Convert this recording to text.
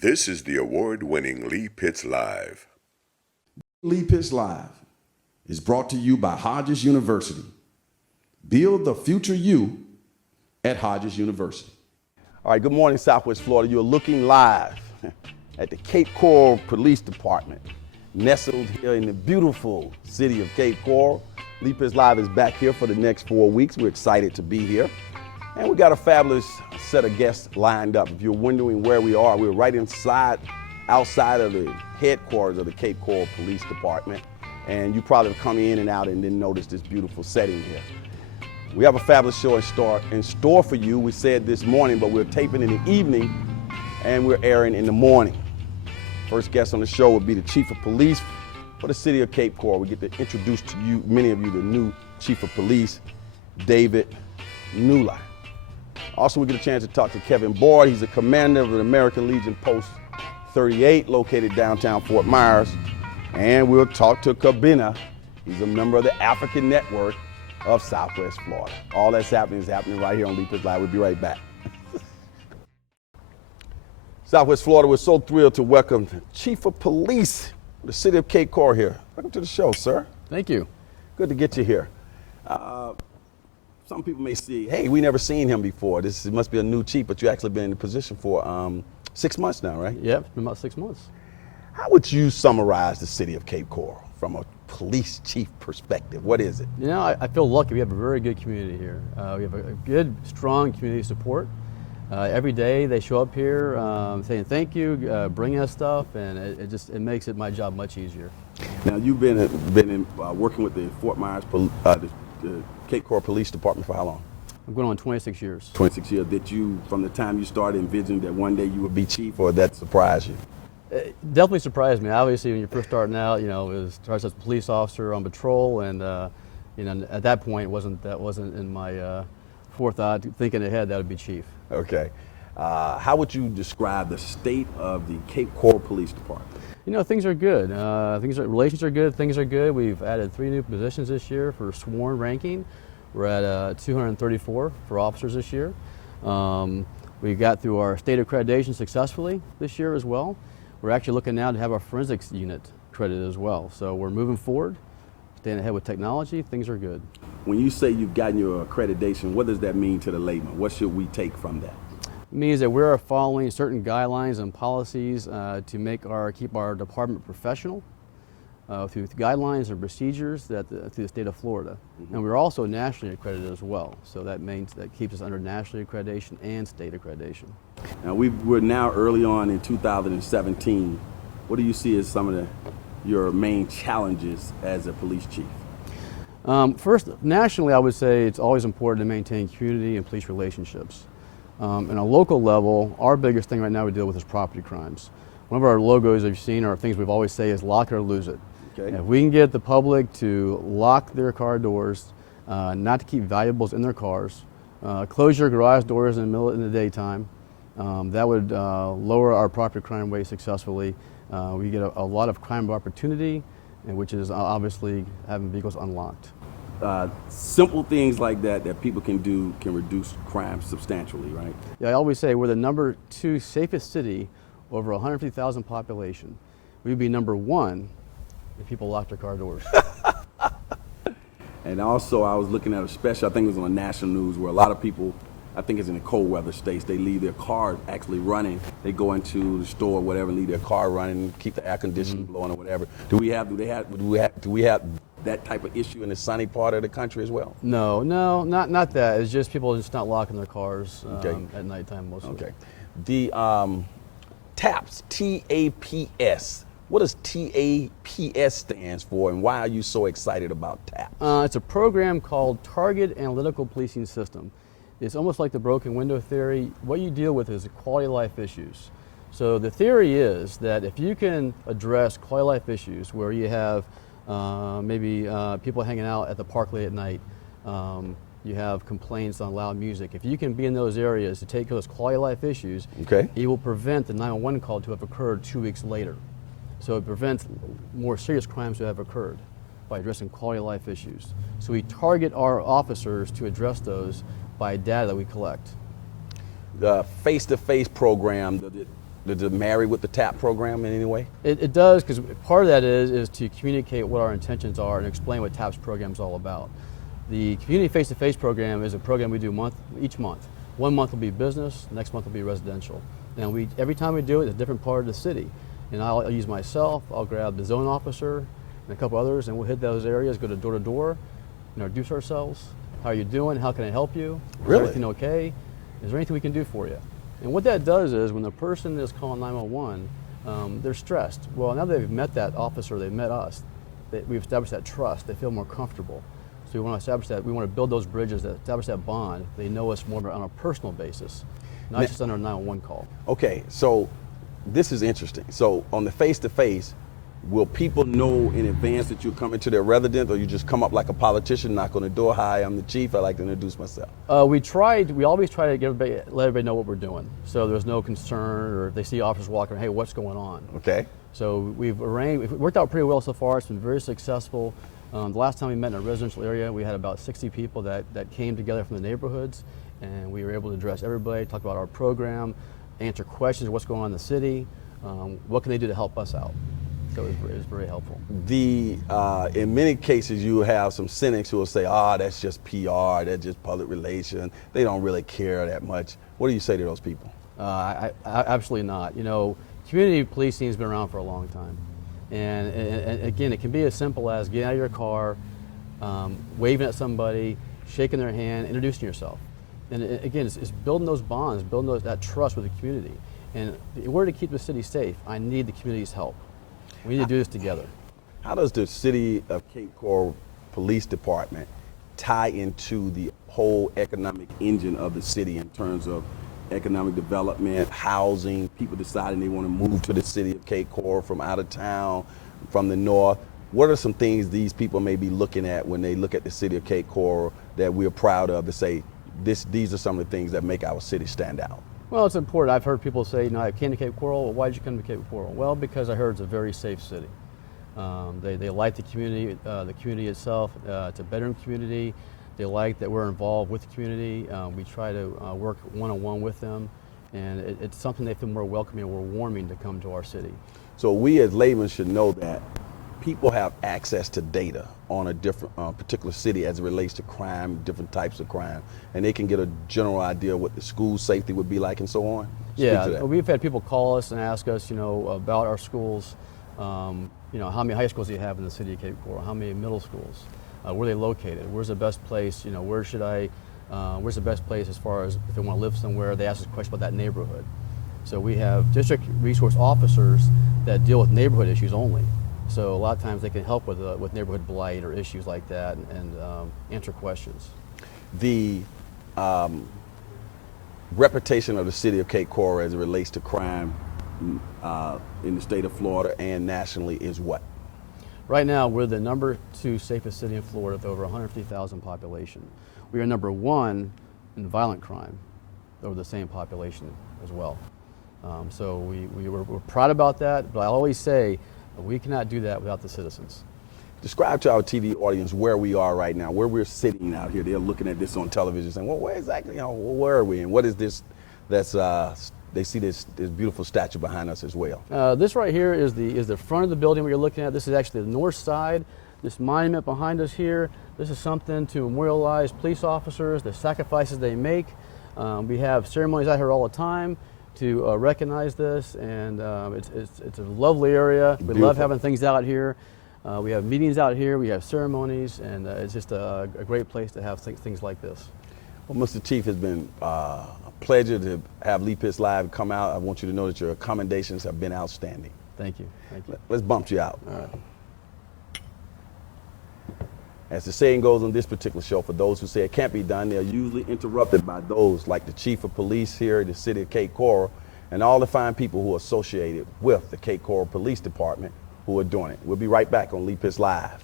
This is the award-winning Lee Pitts Live. Lee Pitts Live is brought to you by Hodges University. Build the future you at Hodges University. All right, good morning, Southwest Florida. You're looking live at the Cape Coral Police Department, nestled here in the beautiful city of Cape Coral. Lee Pitts Live is back here for the next 4 weeks. We're excited to be here. And we got a fabulous set of guests lined up. If you're wondering where we are, we're right outside of the headquarters of the Cape Coral Police Department. And you probably come in and out and didn't notice this beautiful setting here. We have a fabulous show in store for you. We said this morning, but we're taping in the evening and we're airing in the morning. First guest on the show will be the Chief of Police for the city of Cape Coral. We get to introduce to you, many of you, the new Chief of Police, David Newlan. Also, we get a chance to talk to Kevin Boyd. He's the commander of the American Legion Post 38, located downtown Fort Myers. And we'll talk to Kabina. He's a member of the African Network of Southwest Florida. All that's happening is happening right here on Lee Pitts Live. We'll be right back. Southwest Florida, we're so thrilled to welcome the Chief of Police of the city of Cape Coral here. Welcome to the show, sir. Thank you. Good to get you here. Some people may see, hey, we never seen him before. This must be a new chief, but you actually been in the position for 6 months now, right? Yeah, it's been about 6 months. How would you summarize the city of Cape Coral from a police chief perspective? What is it? You know, I feel lucky. We have a very good community here. We have a good, strong community support. Every day they show up here saying thank you, bringing us stuff, and it makes my job much easier. Now you've been working with the Fort Myers, the Cape Coral Police Department for how long? I'm going on 26 years. 26 years. Did you, from the time you started, envision that one day you would be chief, or that surprised you? It definitely surprised me. Obviously, when you're first starting out, you know, it starts as a police officer on patrol, and you know, at that point, that wasn't in my forethought, thinking ahead that would be chief. Okay. How would you describe the state of the Cape Coral Police Department? You know, things are good. Relations are good. Things are good. We've added 3 new positions this year for sworn ranking. We're at 234 for officers this year. We got through our state accreditation successfully this year as well. We're actually looking now to have our forensics unit accredited as well. So we're moving forward, staying ahead with technology. Things are good. When you say you've gotten your accreditation, what does that mean to the layman? What should we take from that? It means that we're following certain guidelines and policies to keep our department professional through guidelines and procedures through the state of Florida. Mm-hmm. And we're also nationally accredited as well. So that means that keeps us under national accreditation and state accreditation. Now we're now early on in 2017. What do you see as some of your main challenges as a police chief? First, nationally, I would say it's always important to maintain community and police relationships. On a local level, our biggest thing right now we deal with is property crimes. One of our logos, if you've seen, or things we've always say is lock it or lose it. Okay. If we can get the public to lock their car doors, not to keep valuables in their cars, close your garage doors in the daytime, that would lower our property crime rate successfully. We get a lot of crime of opportunity, which is obviously having vehicles unlocked. Simple things like that people can do can reduce crime substantially, right? Yeah, I always say we're the number 2 safest city over 150,000 population. We'd be number 1 if people locked their car doors. And also, I was looking at a special, I think it was on national news, where a lot of people, I think it's in the cold weather states, they leave their car actually running. They go into the store or whatever, leave their car running, keep the air conditioning blowing or whatever. Do we have that type of issue in the sunny part of the country as well? No, not that. It's just people just not locking their cars at nighttime mostly. Okay. The TAPS, T-A-P-S. What does TAPS stands for, and why are you so excited about TAPS? It's a program called Target Analytical Policing System. It's almost like the broken window theory. What you deal with is quality of life issues. So the theory is that if you can address quality of life issues where you have maybe people hanging out at the park late at night, you have complaints on loud music. If you can be in those areas to take those quality of life issues, it will prevent the 911 call to have occurred 2 weeks later. So it prevents more serious crimes to have occurred by addressing quality of life issues. So we target our officers to address those by data that we collect. The face-to-face program, Does it marry with the TAP program in any way? It does, because part of that is to communicate what our intentions are and explain what TAP's program is all about. The community face-to-face program is a program we do each month. 1 month will be business, next month will be residential. And every time we do it, it's a different part of the city. And I'll use myself, I'll grab the zone officer and a couple others, and we'll hit those areas, go door to door, introduce ourselves. How are you doing? How can I help you? Really? Is everything okay? Is there anything we can do for you? And what that does is when the person is calling 911, they're stressed. Well, now they've met that officer, they've met us, we've established that trust, they feel more comfortable. So we want to establish that, we want to build those bridges, that establish that bond. They know us more on a personal basis, not just on a 911 call. Okay, so this is interesting. So on the face-to-face, will people know in advance that you're coming to their residence, or you just come up like a politician, knock on the door, hi, I'm the chief, I'd like to introduce myself? We always try to let everybody know what we're doing. So there's no concern, or if they see officers walking, hey, what's going on? Okay. So we've worked out pretty well so far. It's been very successful. The last time we met in a residential area, we had about 60 people that came together from the neighborhoods, and we were able to address everybody, talk about our program, answer questions, what's going on in the city, what can they do to help us out. So it was very helpful. In many cases, you have some cynics who will say, that's just PR, that's just public relations, they don't really care that much. What do you say to those people? I absolutely not. Community policing has been around for a long time. And again, it can be as simple as getting out of your car, waving at somebody, shaking their hand, introducing yourself. And again, it's building those bonds, building that trust with the community. And in order to keep the city safe, I need the community's help. We need to do this together. How does the City of Cape Coral Police Department tie into the whole economic engine of the city in terms of economic development, housing, people deciding they want to move to the City of Cape Coral from out of town, from the north? What are some things these people may be looking at when they look at the City of Cape Coral that we're proud of to say, these are some of the things that make our city stand out? Well, it's important. I've heard people say, I came to Cape Coral. Well, why did you come to Cape Coral? Well, because I heard it's a very safe city. They like the community itself. It's a bedroom community. They like that we're involved with the community. We try to work one-on-one with them, and it's something they feel more welcoming and more warming to come to our city. So we as laymen should know that people have access to data on a different particular city as it relates to crime, different types of crime, and they can get a general idea of what the school safety would be like and so on. Yeah, we've had people call us and ask us, about our schools. How many high schools do you have in the city of Cape Coral? How many middle schools? Where are they located? Where's the best place? Where's the best place as far as if they want to live somewhere? They ask us questions about that neighborhood. So we have district resource officers that deal with neighborhood issues only. So a lot of times they can help with neighborhood blight or issues like that and answer questions. The reputation of the City of Cape Coral as it relates to crime in the state of Florida and nationally is what? Right now, we're the #2 safest city in Florida with over 150,000 population. We are #1 in violent crime over the same population as well. So we're proud about that, but I always say we cannot do that without the citizens. Describe to our TV audience where we are right now, where we're sitting out here. They're looking at this on television saying, well, where exactly, where are we? And what is this they see this beautiful statue behind us as well. This right here is the front of the building we are looking at. This is actually the north side. This monument behind us here, this is something to memorialize police officers, the sacrifices they make. We have ceremonies out here all the time to recognize this, and it's a lovely area. We love having things out here. We have meetings out here, we have ceremonies, and it's just a great place to have things like this. Well, Mr. Chief, it's been a pleasure to have Lee Pitts Live come out. I want you to know that your accommodations have been outstanding. Thank you. Thank you. Let's bump you out. All right. As the saying goes on this particular show, for those who say it can't be done, they're usually interrupted by those like the Chief of Police here in the city of Cape Coral and all the fine people who are associated with the Cape Coral Police Department who are doing it. We'll be right back on Lee Pitts Live.